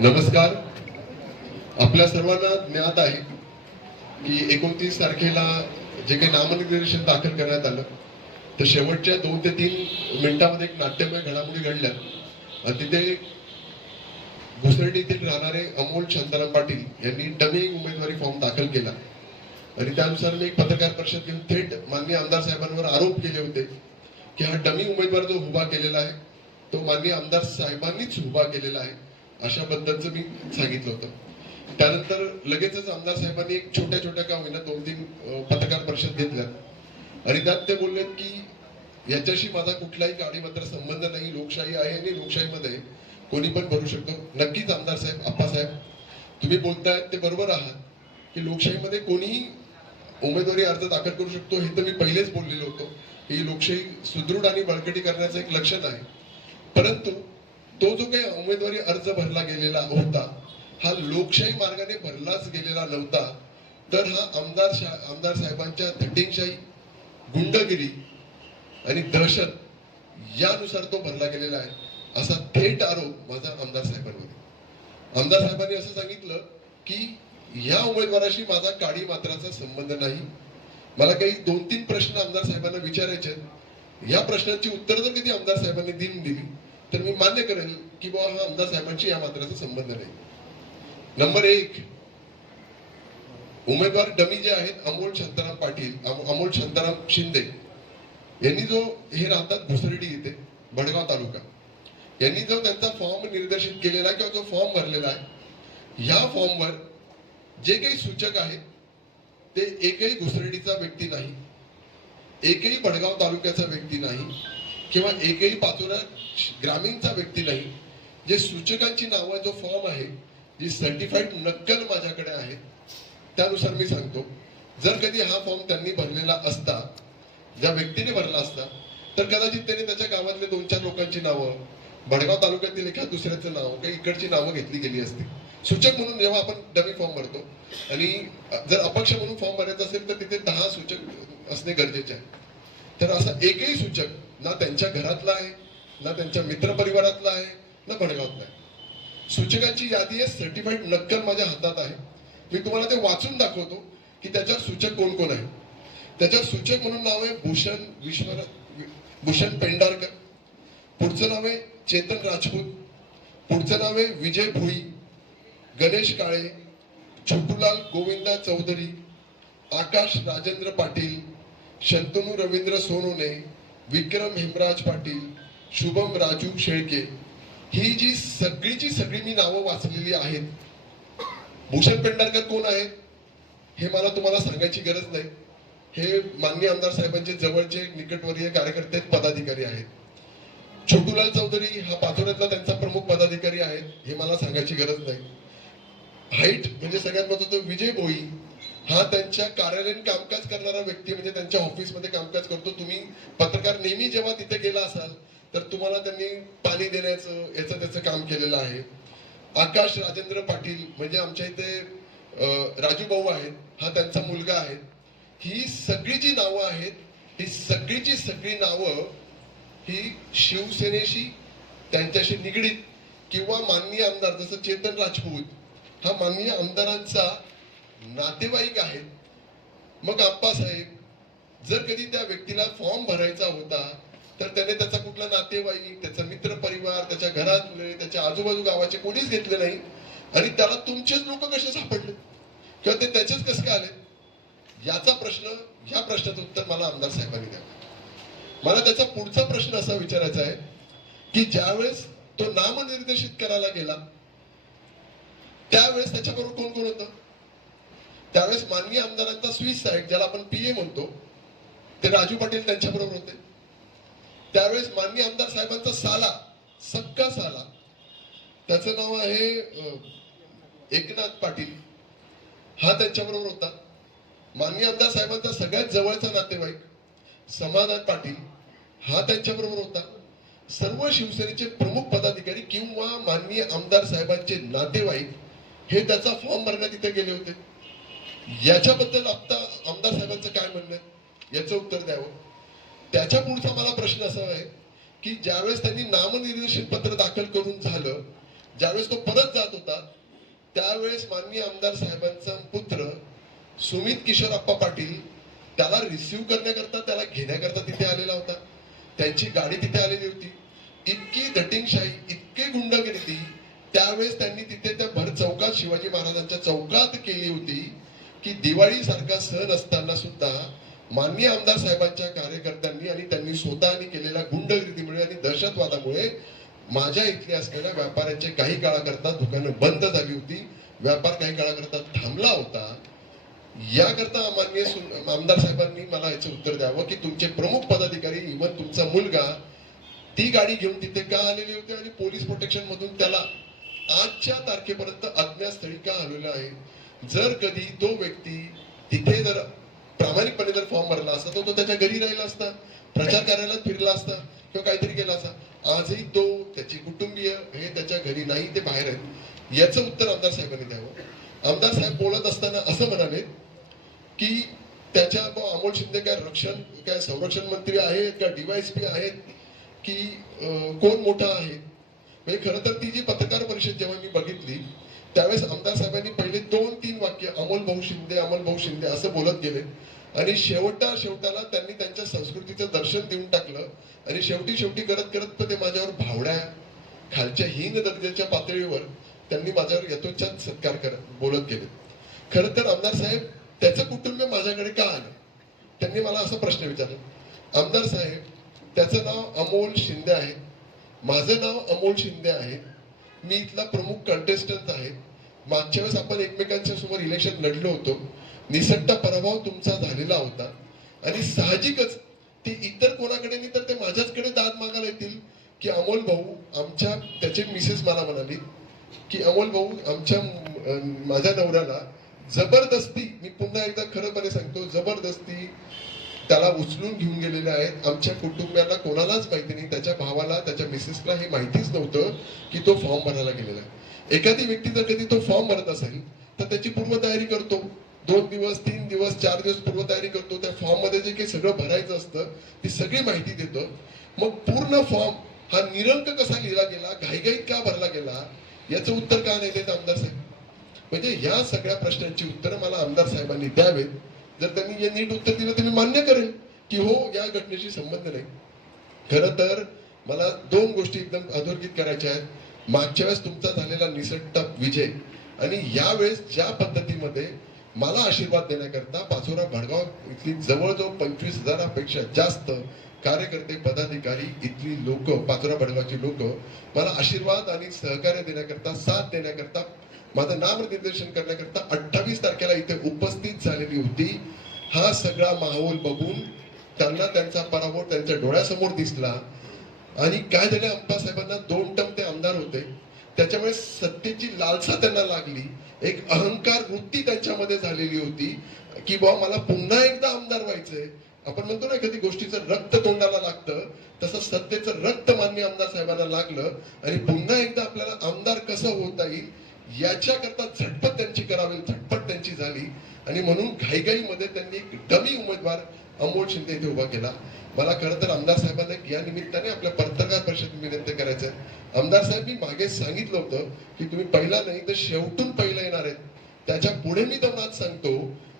नमस्कार. आपल्या सर्वांना ज्ञात आहे की 29 तारखेला जे काही नामनिर्देशन दाखल करण्यात आलं, तर शेवटच्या 2 ते 3 मिनिटांमध्ये एक नाट्यमय घडामोडी घडल्या आणि तिथे घुसरडी येथील राहणारे अमोल शांताराम पाटील यांनी डमी उमेदवारी फॉर्म दाखल केला आणि त्यानुसार मी एक पत्रकार परिषद घेऊन थेट माननीय आमदार साहेबांवर आरोप केले होते की हा डमी उमेदवार जो उभा केलेला आहे तो माननीय आमदार साहेबांनीच उभा केलेला आहे, अशा पद्धतीचं मी सांगितलं होतं. त्यानंतर लगेचच आमदार साहेबांनी एक छोट्या छोट्या का होईना 2-3 पत्रकार परिषद घेतल्या आणि त्यात ते बोलले की याच्याशी माझा कुठलाही गाडीमात्र संबंध नाही, लोकशाही आहे आणि लोकशाहीमध्ये कोणी पण भरू शकतो. नक्कीच आमदार साहेब, आप्पासाहेब, तुम्ही बोलताय ते बरोबर आहात की लोकशाहीमध्ये कोणीही उमेदवारी अर्ज दाखल करू शकतो. हे तर मी पहिलेच बोललेलो होतो ही लोकशाही सुदृढ आणि बळकटी करण्याचं एक लक्षण आहे. परंतु तो जो काही उमेदवारी अर्ज भरला गेलेला होता हा लोकशाही मार्गाने भरलाच गेलेला नव्हता, तर हा आमदार साहेबांच्या थट्टिंगशाही, गुंडगिरी आणि दहशत यानुसार तो भरला गेलेला आहे, असा थेट आरोप माझा आमदार साहेबांवर. आमदार साहेबांनी असं सांगितलं की या उमेदवाराशी माझा काडी मात्राचा संबंध नाही. मला काही 2-3 प्रश्न आमदार साहेबांना विचारायचे. या प्रश्नांची उत्तर जर कधी आमदार साहेबांनी दिली तर मी मान्य करेल की बाबा हा आमदार साहेबांशी या मात्राचा संबंध नाही. नंबर 1, उमेदवार डमी जे आहेत अमोल शांताराम पाटील, अमोल शांताराम शिंदे यांनी जो हे राहतात घुसरडी येथे भडगाव तालुका, यांनी जो त्यांचा फॉर्म निर्देशित केलेला किंवा जो फॉर्म भरलेला आहे, ह्या फॉर्मवर जे काही सूचक आहेत ते एकही घुसरडीचा व्यक्ती नाही, एकही भडगाव तालुक्याचा व्यक्ती नाही किंवा एकही पाचोरा ग्रामीणचा व्यक्ती नाही. जे सूचकांची नावं, जो फॉर्म आहे, जी सर्टिफाईड नक्कल माझ्याकडे आहे, त्यानुसार मी सांगतो, जर कधी हा फॉर्म त्यांनी भरलेला असता, ज्या व्यक्तीने भरला असता, तर कदाचित त्याने त्याच्या गावातले 2-4 लोकांची नावं, भडगाव तालुक्यातील एका दुसऱ्याचं नाव, काही इकडची नावं घेतली गेली असती. सूचक म्हणून जेव्हा आपण डमी फॉर्म भरतो आणि जर अपक्ष म्हणून फॉर्म भरायचा असेल तर तिथे 10 सूचक असणे गरजेचे आहे. तर असा एकही सूचक ना त्यांच्या घरातला आहे, ना त्यांच्या मित्र परिवारातला आहे, ना भडगावातला आहे. सूचकांची यादी आहे, सर्टिफाईड नक्कल माझ्या हातात आहे. मी तुम्हाला ते वाचून दाखवतो की त्याच्यावर सूचक कोण कोण आहे. त्याच्यावर सूचक म्हणून नाव आहे भूषण पेंढारकर, पुढचं नाव आहे चेतन राजपूत, पुढचं नाव आहे विजय भोई, गणेश काळे, छोटूलाल गोविंदा चौधरी, आकाश राजेंद्र पाटील, शंतनू रवींद्र सोनोने, विक्रम हेमराज पाटील, शुभम राजू शेळके. ही जी सगळीची सगळी मी नावं वाचलेली आहेत. भूषण पेंढारकर कोण आहेत हे मला तुम्हाला सांगायची गरज नाही. हे माननीय आमदार साहेबांचे जवळचे निकटवर्तीय कार्यकर्ते, पदाधिकारी आहेत. छोटूलाल चौधरी हा पाचोऱ्यातला त्यांचा प्रमुख पदाधिकारी आहे, हे मला सांगायची गरज नाही. हाईट म्हणजे सगळ्यात महत्त्वाचं विजय भोई हा त्यांच्या कार्यालयीन कामकाज करणारा व्यक्ती, म्हणजे त्यांच्या ऑफिसमध्ये कामकाज करतो. तुम्ही पत्रकार नेहमी जेव्हा तिथे गेला असाल तर तुम्हाला त्यांनी पाणी देण्याचं याचं त्याचं काम केलेलं आहे. आकाश राजेंद्र पाटील म्हणजे आमच्या इथे राजू भाऊ आहेत, हा त्यांचा मुलगा आहे. ही सगळी जी नावं आहेत, ही सगळीची सगळी नावं ही शिवसेनेशी, त्यांच्याशी निगडीत किंवा माननीय आमदार जसं चेतन राजपूत हा माननीय आमदारांचा नातेवाईक आहेत. मग आप्पासाहेब जर कधी त्या व्यक्तीला फॉर्म भरायचा होता तर त्याने त्याचा कुठला नातेवाईक, त्याचा मित्र परिवार, त्याच्या घरातले, त्याच्या आजूबाजू गावाचे कोणीच घेतले नाही आणि त्याला तुमचेच लोक कसे सापडले किंवा ते त्याचेच कसे काय आले, याचा प्रश्न, ह्या प्रश्नाचं उत्तर मला आमदार साहेबांनी द्यावं. मला त्याचा पुढचा प्रश्न असा विचारायचा आहे की ज्यावेळेस तो नामनिर्देशित करायला गेला त्यावेळेस त्याच्याबरोबर कोण कोण होतं. त्यावेळेस माननीय आमदारांचा स्विस साईड, ज्याला आपण पीए म्हणतो, ते राजू पाटील त्यांच्याबरोबर होते. त्यावेळेस माननीय आमदार साहेबांचा साला, सक्का साला, त्याचं नाव आहे एकनाथ पाटील, हा त्यांच्याबरोबर होता. माननीय आमदार साहेबांचा सगळ्यात जवळचा नातेवाईक समाधान पाटील हा त्यांच्याबरोबर होता. सर्व शिवसेनेचे प्रमुख पदाधिकारी किंवा माननीय आमदार साहेबांचे नातेवाईक हे त्याचा फॉर्म भरण्यात इथे गेले होते. याच्याबद्दल आता आमदार साहेबांचं काय म्हणणं आहे याचं उत्तर द्यावं. त्याच्या पुढचा मला प्रश्न असा आहे की ज्यावेळेस त्यांनी नामनिर्देशन पत्र दाखल करून झालं, ज्यावेळेस तो परत जात होता त्यावेळेस माननीय आमदार साहेबांचा पुत्र सुमित किशोर अप्पा पाटील त्याला रिसिव्ह करण्याकरता, त्याला घेण्याकरता तिथे आलेला होता. त्यांची गाडी तिथे आलेली होती. इतकी दटिंगशाही, इतके गुंडगिरी त्यावेळेस त्यांनी तिथे त्या भर चौकात, शिवाजी महाराजांच्या चौकात केली होती की दिवाळी सारखा सण असताना सुद्धा माननीय आमदार साहेबांच्या कार्यकर्त्यांनी आणि त्यांनी स्वतःनी केलेल्या गुंडगिरीमुळे आणि दहशतवादामुळे माझ्या इथले असलेल्या व्यापाऱ्यांचे काही काळाकरता दुकानं बंद झाली होती, व्यापार काही काळाकरता थांबला होता. याकरता माननीय आमदार साहेबांनी मला याचं उत्तर द्यावं की तुमचे प्रमुख पदाधिकारी, इव्हन तुमचा मुलगा ती गाडी घेऊन तिथे का आलेले होते आणि पोलीस प्रोटेक्शन मधून त्याला आजच्या तारखेपर्यंत अज्ञात स्थळी का हलवलं आहे. जर कधी तो व्यक्ती तिथे जर प्रामाणिकपणे जर फॉर्म भरला असता तर तो त्याच्या घरी राहिला असता, प्रचार कार्यालयात फिरला असता किंवा काहीतरी केला असता. आजही तो, त्याची कुटुंबीय हे त्याच्या घरी नाही, ते बाहेर आहेत. याचं उत्तर आमदार साहेबांनी द्यावं. आमदार साहेब बोलत असताना असं म्हणाले की त्याच्या अमोल शिंदे काय संरक्षण मंत्री आहेत का डीवायएसपी आहेत की कोण मोठा आहे. म्हणजे खरं तर ती जी पत्रकार परिषद जेव्हा मी बघितली त्यावेळेस आमदार साहेबांनी पहिले 2-3 वाक्य अमोल भाऊ शिंदे असं बोलत गेले आणि शेवटाला त्यांनी त्यांच्या संस्कृतीचं दर्शन देऊन टाकलं आणि शेवटी करत ते माझ्यावर भावड्या, खालच्या हीन दर्जाच्या पातळीवर त्यांनी माझ्यावर यथोचित सत्कार बोलत गेले. खरं तर आमदार साहेब त्याचं कुटुंब माझ्याकडे का आलं, त्यांनी मला असा प्रश्न विचारला. आमदार साहेब, त्याचं नाव अमोल शिंदे आहे, माझं नाव अमोल शिंदे आहे, मी इथला प्रमुख कंटेस्टंट आहे. मागच्या वेळेस आपण एकमेकांच्या समोर इलेक्शन लढलो होतो, निसट्टा पराभव तुमचा झालेला होता आणि साहजिकच ते इतर कोणाकडे नाही तर ते माझ्याचकडे दाद मागायला येतील की अमोल भाऊ त्याचे मिसेस मला म्हणाली की अमोल भाऊ माझ्या नवऱ्याला जबरदस्ती, मी पुन्हा एकदा खरंपणे सांगतो, जबरदस्ती त्याला उचलून घेऊन गेलेले आहेत. आमच्या कुटुंबियांना कोणालाच माहिती नाही, त्याच्या भावाला, त्याच्या मिसेसला हे माहितीच नव्हतं की तो फॉर्म भरायला गेलेला आहे. एखादी व्यक्ती जर कधी तो फॉर्म भरत असेल तर त्याची पूर्वतयारी करतो, 2 दिवस 3 दिवस 4 दिवस पूर्वतयारी करतो. त्या फॉर्म मध्ये जे काही सगळं भरायचं असतं ती सगळी माहिती देतो. मग पूर्ण फॉर्म हा निरंक कसा लिहिला गेला, घाईघाईत का भरला गेला, याचं उत्तर का नाही देत आमदार साहेब. म्हणजे या सगळ्या प्रश्नांची उत्तरं मला आमदार साहेबांनी द्यावेत. जर त्यांनी हे नीट उत्तर दिलं तर मी मान्य करेन की हो, या घटनेशी संबंध नाही. खरं तर मला 2 गोष्टी एकदम अधोरेखित करायच्या आहेत. मागच्या वेळेस तुमचा झालेला निसट्टा विजय आणि यावेळेस ज्या पद्धतीमध्ये मला आशीर्वाद देण्याकरता पाचोरा भडगाव इथली जवळजवळ 25,000पेक्षा जास्त कार्यकर्ते, पदाधिकारी, इथली लोक, पाचोरा भडगावची लोक मला आशीर्वाद आणि सहकार्य देण्याकरता, साथ देण्याकरता, माझं नामनिर्देशन करण्याकरता 28 तारखेला इथे उपस्थित झालेली होती. हा सगळा माहोल बघून त्यांना त्यांचा पराभव त्यांच्या डोळ्यासमोर दिसला आणि काय झालं, अप्पासाहेबांना 2 टर्म ते आमदार होते, त्याच्यामुळे सत्तेची लालसा त्यांना लागली, एक अहंकार वृत्ती त्यांच्यामध्ये झालेली होती की बाबा मला पुन्हा एकदा आमदार व्हायचंय. आपण म्हणतो ना एखादी गोष्टीचं रक्त तोंडाला लागतं, तसं सत्तेचं रक्त माननीय आमदार साहेबांना लागलं आणि पुन्हा एकदा आपल्याला आमदार कसं होता येईल याच्याकरता झटपट त्यांची करावी, झटपट त्यांची झाली आणि म्हणून घाईघाईमध्ये त्यांनी एक डमी उमेदवार अमोल शिंदे इथे उभा केला. मला खरं तर आमदार साहेबांना या निमित्ताने आपल्या पत्रकार परिषदेत विनंती करायचं आहे. आमदार साहेब, मी मागे सांगितलं होतं की तुम्ही पहिला नाही तर शेवटून पहिला येणार आहेत. त्याच्या पुढे मी तुम्हाला सांगतो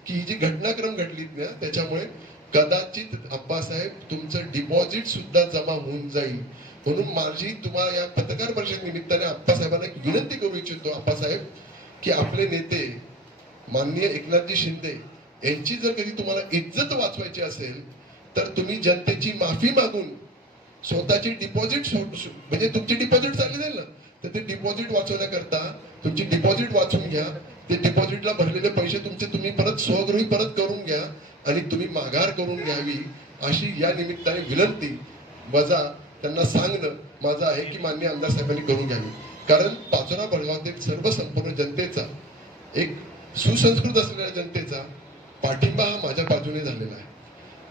की ही जी घटनाक्रम घडली ना त्याच्यामुळे कदाचित अप्पासाहेब तुमचं डिपॉझिट सुद्धा जमा होऊन जाईल. म्हणून माझी तुम्हाला या पत्रकार परिषद निमित्ताने अप्पासाहेबांना एक विनंती करू इच्छितो, अप्पासाहेब, की आपले नेते माननीय एकनाथजी शिंदे यांची जर कधी तुम्हाला इज्जत वाचवायची असेल तर तुम्ही जनतेची माफी मागून स्वतःची डिपॉझिट, म्हणजे तुमची डिपॉझिट चालली जाईल ना, तर ते डिपॉझिट वाचवण्याकरता तुमची डिपॉझिट वाचून घ्या. ते डिपॉझिटला भरलेले पैसे तुमचे तुम्ही परत स्वगृही परत करून घ्या आणि तुम्ही माघार करून घ्यावी अशी या निमित्ताने विनंती वजा त्यांना सांगणं माझं आहे की माननीय आमदार साहेबांनी करून घ्यावी. कारण पाचोरा भडगावातील सर्व संपूर्ण जनतेचा, एक सुसंस्कृत असलेल्या जनतेचा पाठिंबा हा माझ्या बाजूने झालेला आहे.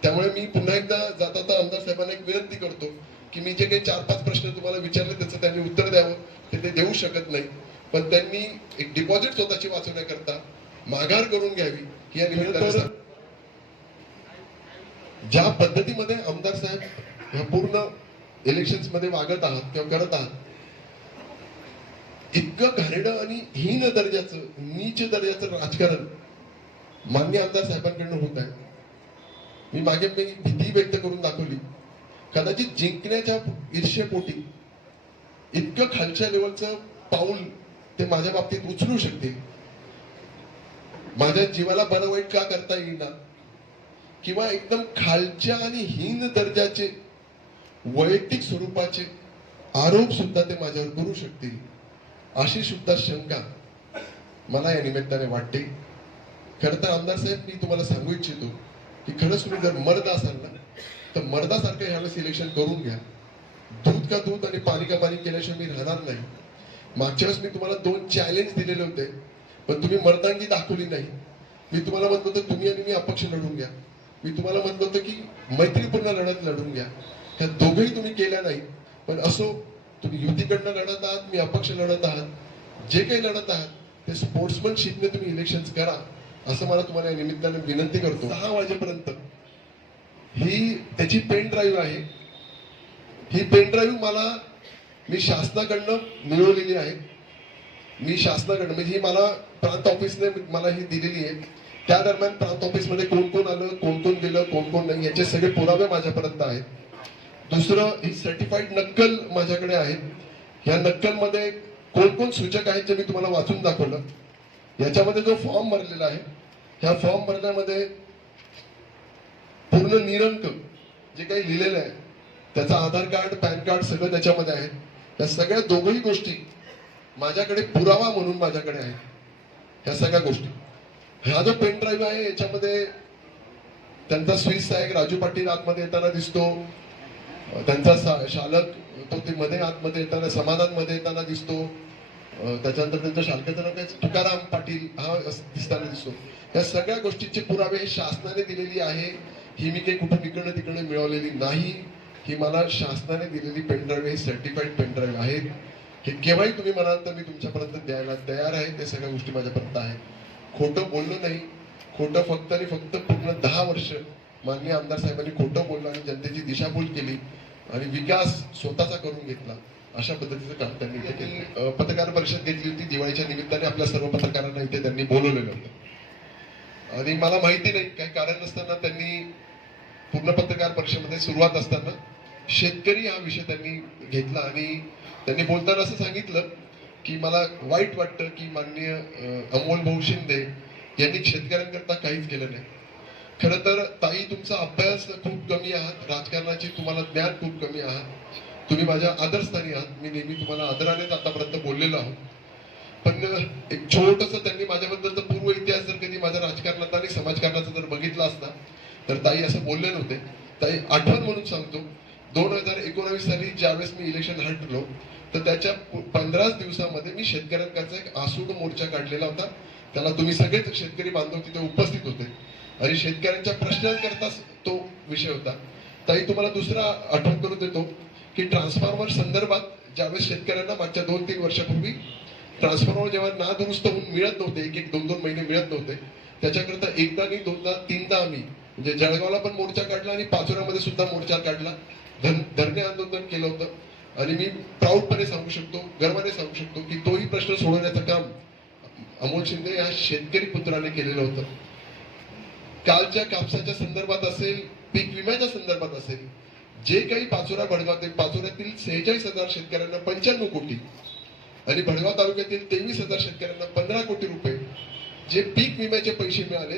त्यामुळे मी पुन्हा एकदा जाता आमदार साहेबांना एक विनंती करतो की मी जे काही 4-5 प्रश्न तुम्हाला विचारले त्याचं त्यांनी उत्तर द्यावं. ते देऊ शकत नाही, पण त्यांनी एक डिपॉझिट स्वतःची वाचवण्याकरता माघार करून घ्यावी या निमित्ताने. ज्या पद्धतीमध्ये आमदार साहेब ह्या पूर्ण इलेक्शन्स मध्ये वागत आहात किंवा करत आहात, इतकं घाणेरडं आणि हीन दर्जाचं, नीच दर्जाचं राजकारण मान्य आमदार साहेबांकडनं होत आहे. मी मागे भीती व्यक्त करून दाखवली. कदाचित जिंकण्याच्या ईर्ष्येपोटी इतकं खालच्या लेवलचं पाऊल ते माझ्या बाबतीत उचलू शकतील. माझ्या जीवाला बरं वाईट का करता येईना, किंवा एकदम खालच्या आणि हीन दर्जाचे वैयक्तिक स्वरूपाचे आरोप सुद्धा ते माझ्यावर करू शकतील, अशी सुद्धा शंका मला या निमित्ताने वाटते. खरं तर आमदार साहेब, मी तुम्हाला सांगू इच्छितो की खरंच तुम्ही जर मर्द असाल ना, तर मर्दासारखं ह्यावेळेस इलेक्शन करून घ्या. दूध का दूध आणि पाणी का पाणी केल्याशिवाय मी राहणार नाही. मागच्या वेळेस मी तुम्हाला 2 चॅलेंज दिलेले होते, पण तुम्ही मर्दांगी दाखवली नाही. मी तुम्हाला म्हणतो होतं तुम्ही आणि मी अपक्ष लढून घ्या. मी तुम्हाला म्हणतो होतं की मैत्रीपूर्ण लढत लढून घ्या. ह्या दोघंही तुम्ही केल्या नाही. पण असो, तुम्ही युतीकडनं लढत आहात, मी अपक्ष लढत आहात. जे काही लढत आहात ते स्पोर्ट्समनशिपने तुम्ही इलेक्शन करा, असं मला तुम्हाला या निमित्ताने विनंती करतो. 6 वाजेपर्यंत ही त्याची पेन ड्राईव्ह आहे. ही पेन ड्राईव्ह मी शासनाकडनं मिळवलेली आहे. मी शासनाकडनं म्हणजे ही मला प्रांत ऑफिसने मला ही दिलेली आहे. त्या दरम्यान प्रांत ऑफिसमध्ये कोण कोण आलं, कोण कोण गेलं, कोण कोण नाही, याचे सगळे पुरावे माझ्यापर्यंत आहेत. दुसरं, ही सर्टिफाईड नक्कल माझ्याकडे आहे. या नक्कलमध्ये कोण कोण सूचक आहेत जे मी तुम्हाला वाचून दाखवलं. याच्यामध्ये जो फॉर्म भरलेला आहे, ह्या फॉर्म भरण्यामध्ये पूर्ण निरंक जे काही लिहिलेलं आहे, त्याचा आधार कार्ड, पॅन कार्ड सगळं त्याच्यामध्ये आहे. या सगळ्या दोघही गोष्टी माझ्याकडे पुरावा म्हणून माझ्याकडे आहे. ह्या सगळ्या गोष्टी, हा जो पेन ड्राईव्ह आहे याच्यामध्ये त्यांचा स्विस सहाय्यक राजू पाटील आतमध्ये येताना दिसतो. त्यांचा शालक तो ते मध्ये आतमध्ये येताना समाधान मध्ये येताना दिसतो. त्याच्यानंतर त्यांच्या शालकाचं नाव काय, तुकाराम पाटील हा दिसताना दिसतो. या सगळ्या गोष्टीचे पुरावे शासनाने दिलेली आहे. ही मी काही कुठं इकडनं तिकडनं मिळवलेली नाही. ही मला शासनाने दिलेली पेनड्राईव्ह, ही सर्टिफाईड पेनड्राईव्ह आहे. हे केव्हाही तुम्ही म्हणाल तर मी तुमच्यापर्यंत द्यायला तयार आहे. ते सगळ्या गोष्टी माझ्यापर्यंत आहेत. खोटं बोललो नाही. खोटं फक्त आणि फक्त पूर्ण 10 वर्ष माननीय आमदार साहेबांनी खोटं बोललं आणि जनतेची दिशाभूल केली आणि विकास स्वतःचा करून घेतला. अशा पद्धतीचं काम त्यांनी इथे केलं. पत्रकार परिषद घेतली होती दिवाळीच्या निमित्ताने. आपल्या सर्व पत्रकारांना इथे त्यांनी बोलवलेलं होतं आणि मला माहिती नाही काही कारण नसताना त्यांनी पूर्ण पत्रकार परिषदेमध्ये सुरुवात असताना शेतकरी हा विषय त्यांनी घेतला आणि त्यांनी बोलताना असं सांगितलं की मला वाईट वाटतं की माननीय अमोल भाऊ शिंदे यांनी शेतकऱ्यांकरता काहीच केलं नाही. खरं तर ताई, तुमचा अभ्यास खूप कमी आहात, राजकारणाची तुम्हाला ज्ञान खूप कमी आहात. तुम्ही माझ्या आदरस्थानी आहात. मी नेहमी तुम्हाला आदरानेच आतापर्यंत बोललेलो आहोत. पण एक छोटंसं त्यांनी माझ्याबद्दलचा पूर्व इतिहास जर कधी माझ्या राजकारणात आणि समाजकारणाचा जर बघितला असता तर ताई असं बोलले नव्हते. ताई, आठवण म्हणून सांगतो, 2019 साली ज्यावेळेस मी इलेक्शन हरलो तर त्याच्या 15 दिवसामध्ये मी शेतकऱ्यांकरता एक आसूड मोर्चा काढलेला होता. त्याला तुम्ही सगळेच शेतकरी बांधव तिथे उपस्थित होते आणि शेतकऱ्यांच्या प्रश्नांकरता तो विषय होता. ताई, तुम्हाला दुसरा आठवण करून देतो की ट्रान्सफॉर्मर संदर्भात ज्यावेळेस शेतकऱ्यांना मागच्या 2-3 वर्षापूर्वी ट्रान्सफॉर्मर जेव्हा नादुरुस्त होऊन मिळत नव्हते, 1-2 महिने मिळत नव्हते, त्याच्याकरता एकदा नाही, दोनदा, तीनदा आम्ही म्हणजे जळगावला पण मोर्चा काढला आणि पाचोऱ्यामध्ये सुद्धा मोर्चा काढला, धरणे आंदोलन केलं होतं आणि मी प्राऊडपणे सांगू शकतो, गर्वाने सांगू शकतो की तोही प्रश्न सोडवण्याचं काम अमोल शिंदे या शेतकरी पुत्राने केलेलं होतं. कालच्या कापसाच्या संदर्भात असेल, पीक विम्याच्या संदर्भात असेल, जे काही पाचोरा भडगाव पाचोऱ्यातील 46,000 शेतकऱ्यांना 95 कोटी आणि भडगाव तालुक्यातील 23,000 शेतकऱ्यांना 15 कोटी रुपये जे पीक विम्याचे पैसे मिळाले,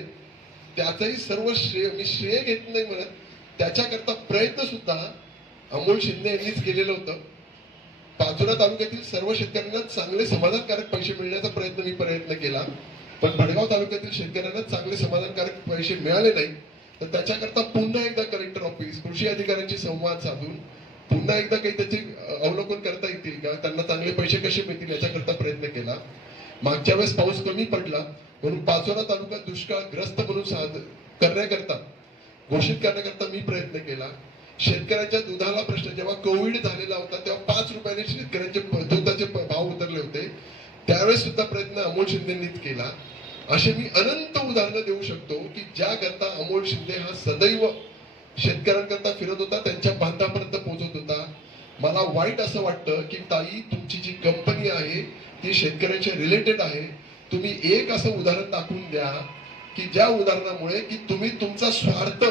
त्याचंही सर्व श्रेय घेत नाही म्हणत, त्याच्याकरता प्रयत्न सुद्धा अमोल शिंदे यांनीच केलेलं होतं. पाचोरा तालुक्यातील सर्व शेतकऱ्यांना चांगले समाधानकारक पैसे मिळण्याचा प्रयत्न केला, पण भडगाव तालुक्यातील शेतकऱ्यांना चांगले समाधानकारक पैसे मिळाले नाही. तर त्याच्याकरता पुन्हा एकदा कलेक्टर ऑफिस, कृषी अधिकाऱ्यांशी संवाद साधून पुन्हा एकदा काही त्याचे अवलोकन करता येतील का, त्यांना चांगले पैसे कसे मिळतील याच्याकरता प्रयत्न केला. मागच्या वेळेस पाऊस कमी पडला म्हणून पाचोरा तालुका दुष्काळग्रस्त म्हणून करण्याकरता घोषित करण्याकरता मी प्रयत्न केला. शेतकऱ्यांच्या दुधाला प्रश्न जेव्हा कोविड झालेला होता तेव्हा 5 रुपयाने शेतकऱ्यांचे दुधाचे भाव उतरले होते, त्यावेळेस सुद्धा प्रयत्न अमोल शिंदेंनीच केला. असे मी अनंत उदाहरणं देऊ शकतो की ज्या करता अमोल शिंदे हा सदैव शेतकऱ्यांकरता फिरत होता, त्यांच्या बांधापर्यंत पोहोचत होता. मला वाईट असं वाटतं की ताई तुमची जी कंपनी आहे ती शेतकऱ्याच्या रिलेटेड आहे. तुम्ही एक असं उदाहरण दाखवून द्या की ज्या उदाहरणामुळे की तुम्ही तुमचा स्वार्थ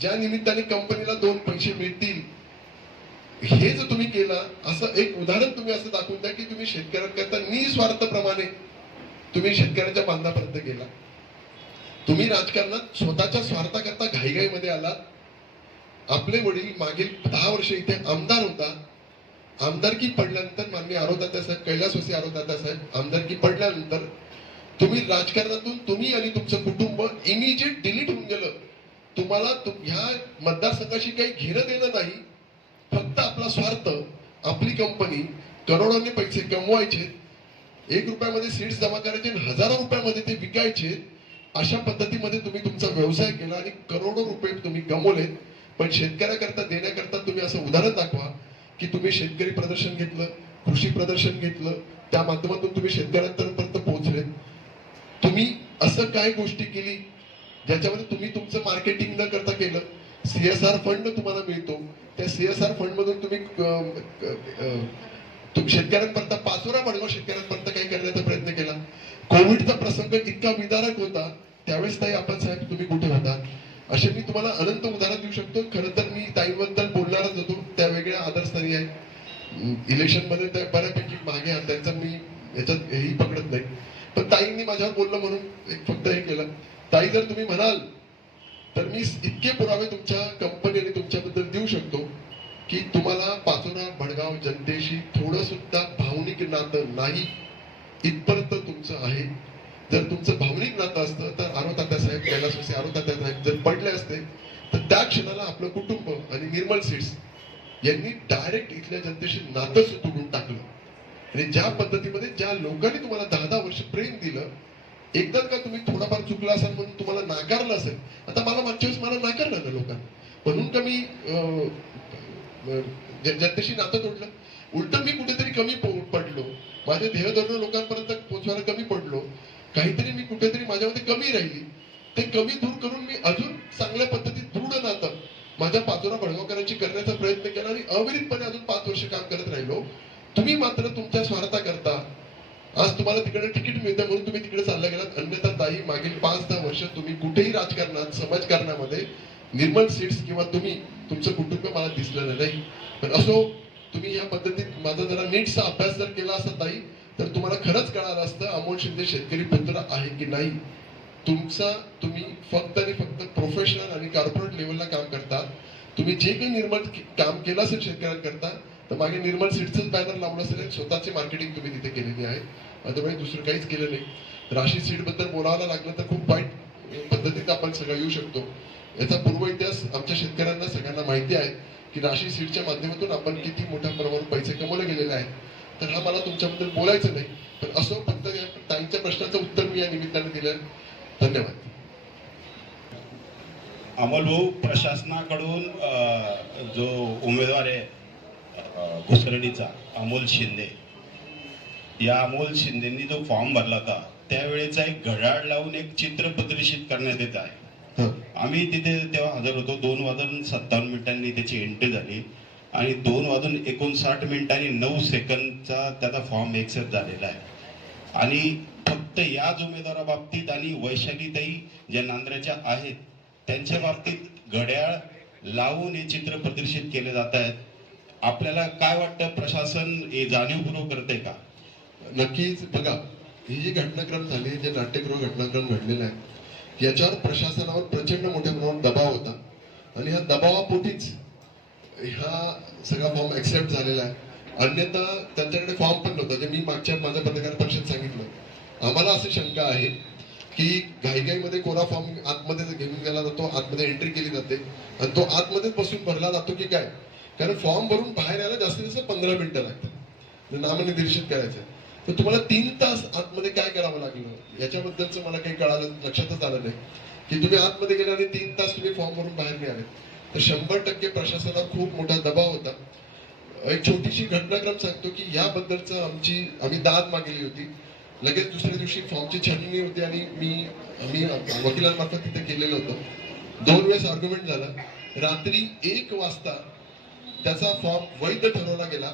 ज्या निमित्ताने कंपनीला 2 पैसे मिळतील हे जर तुम्ही केलं असं एक उदाहरण तुम्ही असं दाखवून द्या की तुम्ही शेतकऱ्यांकरता निस्वार्थप्रमाणे तुम्ही शेतकऱ्यांच्या बांधापर्यंत गेला. तुम्ही राजकारणात स्वतःच्या स्वार्थाकरता घाईघाईमध्ये आलात. आपले वडील मागील 10 वर्ष इथे आमदार होता. आमदारकी पडल्यानंतर माननीय आरोग्य साहेब कैलासवासी आरोग्य साहेब आमदारकी पडल्यानंतर तुम्ही राजकारणातून तुम्ही आणि तुमचं कुटुंब इमिजिएट डिलीट होऊन गेलं. तुम्हाला ह्या मतदारसंघाशी काही घेणं देणं नाही. फक्त आपला स्वार्थ, आपली कंपनी करोडोंनी पैसे कमवायचे, 1 रुपयामध्ये सीट्स जमा करायचे आणि हजारो रुपयामध्ये ते विकायचे. अशा पद्धतीमध्ये तुम्ही तुमचा व्यवसाय केला आणि करोडो रुपये तुम्ही कमवलेत. पण शेतकऱ्याकरता देण्याकरता तुम्ही असं उदाहरण दाखवा की तुम्ही शेतकरी प्रदर्शन घेतलं, कृषी प्रदर्शन घेतलं, त्या माध्यमातून तुम्ही शेतकऱ्यांपर्यंत पोहोचले. तुम्ही असं काय गोष्टी केली ज्याच्यामध्ये तुम्ही तुमचं मार्केटिंग न करता केलं. CSR फंड तुम्हाला मिळतो, त्या CSR फंड मधून तुम्ही शेतकऱ्यांपर्यंत पाचोरा बळगाव शेतकऱ्यांपर्यंत काही करण्याचा प्रयत्न केला. कोविडचा प्रसंग इतका विदारक होता त्यावेळेस ताई आपण साहेब तुम्ही कुठे होता. असे मी तुम्हाला अनंत उदाहरण देऊ शकतो. खरं तर मी ताईबद्दल बोलणारच होतो, त्या वेगळ्या आदरस्थानी आहे. इलेक्शन मध्ये त्या बऱ्यापैकी मागे आहेत, त्यांचा मी याच्यात हेही पकडत नाही. पण ताईंनी माझ्यावर बोललं म्हणून एक फक्त हे केलं. ताई जर तुम्ही म्हणाल तर मी इतके पुरावे तुमच्या कंपनी आणि तुमच्याबद्दल देऊ शकतो की तुम्हाला पाचोरा भडगाव जनतेशी थोडं सुद्धा भावनिक नातं नाही इथपर्यंत तुमचं आहे. जर तुमचं भावनिक नातं असतं तर आरोग्य साहेब कैलासवासी आरोग्य साहेब जर पडले असते तर त्या क्षणाला आपलं कुटुंब आणि निर्मल सीड्स यांनी डायरेक्ट इथल्या जनतेशी नातं तोडून टाकलं. आणि ज्या पद्धतीमध्ये ज्या लोकांनी तुम्हाला 10-10 वर्ष प्रेम दिलं, एकदा का तुम्ही थोडाफार चुकला असाल म्हणून तुम्हाला नाकारलं असेल. आता मला मागच्या वेळेस मला नाकारलं ना लोकांनी, म्हणून का मी जनतेशी नातं तोडलं. उलट मी कुठेतरी कमी पडलो, माझे ध्येय धोरण लोकांपर्यंत पोहोचवायला कमी पडलो, काहीतरी मी कुठेतरी माझ्यामध्ये कमी राहिली. ते कमी दूर करून मी अजून चांगल्या पद्धतीत दृढ नातं माझ्या पाचोरा भडगावकरांची करण्याचा प्रयत्न केला आणि अविरतपणे अजून 5 वर्ष काम करत राहिलो. तुम्ही मात्र तुमच्या स्वार्थाकरता आज तुम्हाला तिकडे तिकीट मिळतं म्हणून तुम्ही तिकडे चालला गेलात. अन्यथा ताई मागील 5-10 वर्ष तुम्ही कुठेही राजकारणात समाजकारणामध्ये निर्मल सीट्स किंवा तुम्ही तुमचं कुटुंब मला दिसलेलं नाही. पण असो, तुम्ही ह्या पद्धतीत माझा जरा नीटचा अभ्यास जर केला असता ताई तर तुम्हाला खरंच कळालं असतं अमोल शिंदे शेतकरी पुत्र आहे की नाही. तुम्ही फक्त आणि फक्त प्रोफेशनल आणि कॉर्पोरेट लेवलला काम करता. तुम्ही जे काही निर्मल काम केलं असेल शेतकऱ्यांकरता तर मागे निर्मल सीड्सच बॅनर लावलं असेल, स्वतःची मार्केटिंग तुम्ही तिथे केलेली आहे. अदरवाईज दुसरं काहीच केलं नाही. राशी सीड बद्दल बोलायला लागलं तर खूप वाईट पद्धतीत आपण सगळं येऊ शकतो. याचा पूर्व इतिहास आमच्या शेतकऱ्यांना सगळ्यांना माहिती आहे की राशी सीडच्या माध्यमातून आपण किती मोठ्या प्रमाणावर पैसे कमवले गेलेले आहेत. तर हा मला तुमच्याबद्दल बोलायचं नाही, पण असो फक्त ताईंच्या प्रश्नाचं उत्तर मी या निमित्ताने दिलं. धन्यवाद. अमोल भाऊ, प्रशासनाकडून जो उमेदवार आहे घुसरडीचा अमोल शिंदे, या अमोल शिंदेनी जो फॉर्म भरला होता त्यावेळेचा एक घड्याळ लावून एक चित्र प्रदर्शित करण्यात येत आहे. आम्ही तिथे तेव्हा हजर होतो. 2:57 त्याची एंट्री झाली आणि 2:59 9 सेकंदचा त्याचा फॉर्म एक्सेप्ट झालेला आहे. आणि फक्त याच उमेदवाराबाबतीत आणि वैशालीताई ज्या नांद्र्याच्या आहेत त्यांच्या बाबतीत घड्याळ लावून हे चित्र प्रदर्शित केले जात आहेत. आपल्याला काय वाटतं, प्रशासन हे जाणीवपूर्वक करते का? नक्कीच. बघा, ही जी घटनाक्रम झाली, जे नाट्यगृह घटनाक्रम घडलेला आहे याच्यावर प्रशासनावर प्रचंड मोठ्या प्रमाणात दबाव होता आणि ह्या दबावापोटीच हा सगळा फॉर्म ऍक्सेप्ट झालेला आहे. अन्यथा त्यांच्याकडे फॉर्म पण नव्हता. जे मी मागच्या माझ्या पत्रकार परिषदेत सांगितलं, आम्हाला अशी शंका आहे की घाईघाईमध्ये कोरा फॉर्म आतमध्ये घेऊन गेला जातो, आतमध्ये एंट्री केली जाते आणि तो आतमध्येच बसून भरला जातो की काय. कारण फॉर्म भरून बाहेर यायला जास्तीत जास्त 15 मिनिटं लागतात नामनिर्देशित करायचं. तर तुम्हाला 3 तास आतमध्ये काय करावं लागलं याच्याबद्दलचं मला काही कळालं, लक्षातच आलं नाही की तुम्ही आतमध्ये गेला आणि 3 तास तुम्ही फॉर्म भरून बाहेर मिळाले. तर 100% प्रशासनावर खूप मोठा दबाव होता. एक छोटीशी घटनाक्रम सांगतो की याबद्दलचं आम्ही दाद मागेली होती. लगेच दुसऱ्या दिवशी फॉर्मची छाननी होती आणि आम्ही वकिलांमार्फत तिथे केलेलं होतं. 2 वेळेस आर्ग्युमेंट झाला. रात्री 1 वाजता त्याचा फॉर्म वैध ठरवला गेला.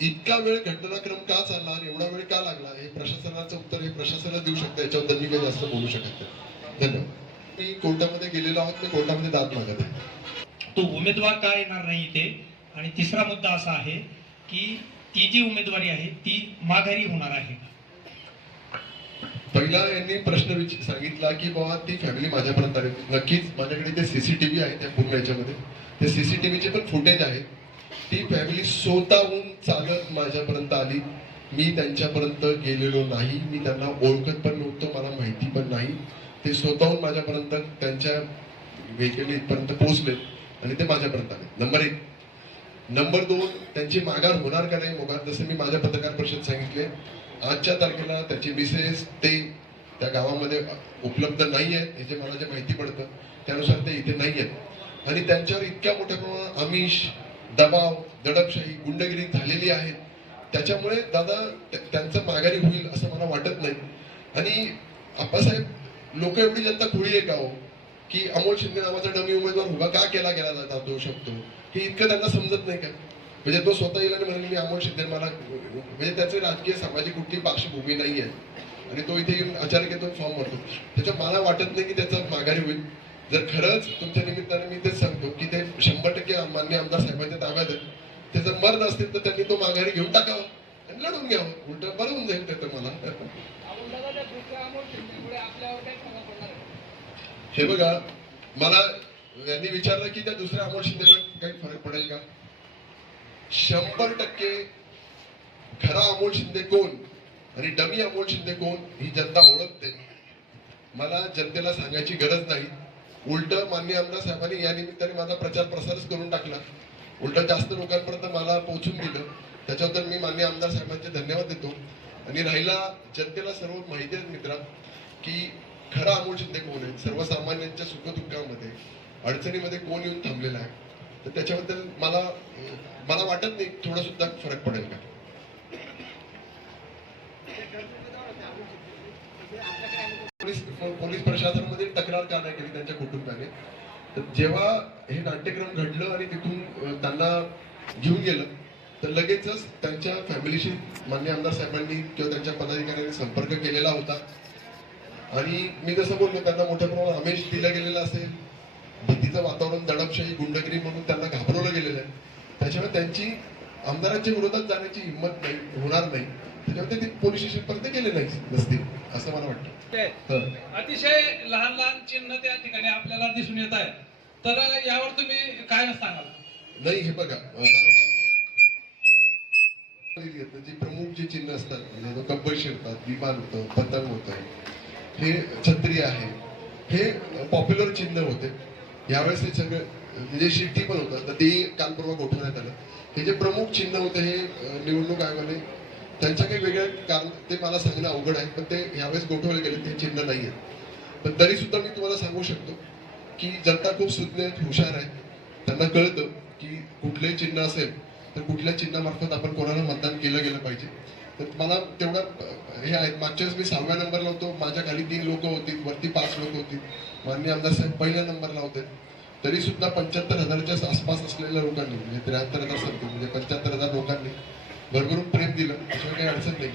इतका वेळ घटनाक्रम का चालला आणि एवढा वेळ का लागला हे प्रशासनाचं उत्तर हे प्रशासनाला देऊ शकतं. याच्याबद्दल मी काही जास्त बोलू शकत नाही. धन्यवाद. मी कोर्टामध्ये गेलेलो आहोत. मी कोर्टामध्ये दाद मागत आहे. तो उमेदवार का येणार नाही इथे. आणि तिसरा मुद्दा असा आहे की ती जी उमेदवारी आहे ती माघारी होणार आहे. पहिला यांनी प्रश्न सांगितला की बाबा ती फॅमिली माझ्यापर्यंत आली. नक्कीच माझ्याकडे ते सीसीटीव्ही आहे त्या पूर्ण याच्यामध्ये. ते सीसीटीव्हीचे पण फुटेज आहे. ती फॅमिली स्वतःहून चालत माझ्यापर्यंत आली. मी त्यांच्यापर्यंत गेलेलो नाही. मी त्यांना ओळखत पण नव्हतो. मला माहिती पण नाही. ते स्वतःहून माझ्यापर्यंत त्यांच्या व्हेकल इथपर्यंत पोहोचले आणि ते माझ्यापर्यंत आले. नंबर 1. नंबर 2, त्यांची माघार होणार का नाही मोगार, जसं मी माझ्या पत्रकार परिषद सांगितले, आजच्या तारखेला त्याची मिसेस ते त्या गावामध्ये उपलब्ध नाही आहेत. हे जे मला जे माहिती पडतं त्यानुसार ते इथे नाही आहेत. आणि त्यांच्यावर इतक्या मोठ्या प्रमाणात आमिष, दबाव, दडपशाही, गुंडगिरी झालेली आहे. त्याच्यामुळे दादा त्यांचं माघारी होईल असं मला वाटत नाही. आणि आप्पासाहेब लोक एवढी जनता खुळी आहे का हो की अमोल शिंदे नावाचा डमी उमेदवार उभा का केला गेला जातो शकतो हे इतकं त्यांना समजत नाही का. म्हणजे तो स्वतः येईल आणि म्हणेल मी अमोल शिंदे मला, म्हणजे त्याचे राजकीय सामाजिक कुठली पार्श्वभूमी नाही आहे आणि तो इथे येऊन अचानक येतो फॉर्म भरतो. त्याच्या मला वाटत नाही की त्याचा माघारी होईल. जर खरंच तुमच्या निमित्ताने मी तेच सांगतो की ते 100% मान्य आमदार साहेबांच्या ताब्यात आहे. त्याचं मर्द असतील तर त्यांनी तो माघारी घेऊन टाकावा आणि लढून घ्यावं. उलट बरं होऊन जाईल त्याचं. मला हे बघा, मला यांनी विचारलं की त्या दुसऱ्या अमोल शिंदेवर काही फरक पडेल का. 100% खरा अमोल शिंदे कोण आणि डमी अमोल शिंदे कोण ही जनता ओळखते. मला जनतेला सांगायची गरज नाही. उलट माननीय आमदार साहेबांनी या निमित्ताने माझा प्रचार प्रसारच करून टाकला. उलट जास्त लोकांपर्यंत मला पोहोचून दिलं. त्याच्याबद्दल मी माननीय आमदार साहेबांचे धन्यवाद देतो. आणि राहिला जनतेला सर्व माहिती आहे मित्रा की खरा अमोल शिंदे कोण आहे, सर्वसामान्यांच्या सुखदुःखामध्ये अडचणीमध्ये कोण येऊन थांबलेला आहे. तर त्याच्याबद्दल मला वाटत नाही थोडा सुद्धा फरक पडेल का. पोलीस प्रशासनामध्ये तक्रार का नाही केली त्यांच्या कुटुंबाने. तर जेव्हा हे नाट्यक्रम घडलं आणि तिथून त्यांना घेऊन गेलं तर लगेचच त्यांच्या फॅमिलीशी माननीय आमदार साहेबांनी किंवा त्यांच्या पदाधिकाऱ्यांनी संपर्क केलेला होता. आणि मी जसं बोललो त्यांना मोठ्या प्रमाणात आमिष दिलं गेलेलं असेल, भीतीचं वातावरण, दडपशाही, गुंडगिरी म्हणून त्यांना घाबरवलं गेलेलं आहे. त्याच्यामुळे त्यांची आमदारांच्या विरोधात जाण्याची हिंमत नाही, होणार नाही. त्याच्यामुळे ते पोलीस स्टेशन पर्यंत गेले नाही नसतील असं मला वाटतं. अतिशय लहान लहान चिन्ह त्या ठिकाणी आपल्याला दिसून येत आहे. तर यावर तुम्ही काय सांगाल. नाही हे बघा, जी प्रमुख जी चिन्ह असतात म्हणजे कब्बल शिरतात, विमान होतं, पतंग होतं, हे छत्री आहे, हे पॉप्युलर चिन्ह होते. यावेळेस हे सगळं म्हणजे शिट्टी पण होतं तर ते काल परवा गोठवण्यात आलं. हे जे प्रमुख चिन्ह होते हे निवडणूक आयोगाने त्यांच्या काही वेगळ्या कारण ते मला सांगणं अवघड आहे पण ते यावेळेस गोठवले गेले ते चिन्ह नाही आहेत. पण तरी सुद्धा मी तुम्हाला सांगू शकतो की जनता खूप सुज्ञ आहेत, हुशार आहे. त्यांना कळतं की कुठलंही चिन्ह असेल तर कुठल्या चिन्हामार्फत आपण कोणाला मतदान केलं गेलं पाहिजे. तर मला तेवढं हे आहेत. मागच्या वेळेस मी 6व्या नंबरला होतो. माझ्या खाली 3 लोक होती, वरती 5 लोक होती. माननीय आमदार साहेब पहिल्या नंबरला होते. तरी सुद्धा 75,000च्या आसपास असलेल्या लोकांनी म्हणजे 73,000 म्हणजे 75,000 लोकांनी भरभरून प्रेम दिलं. त्याशिवाय काही अडचण नाही.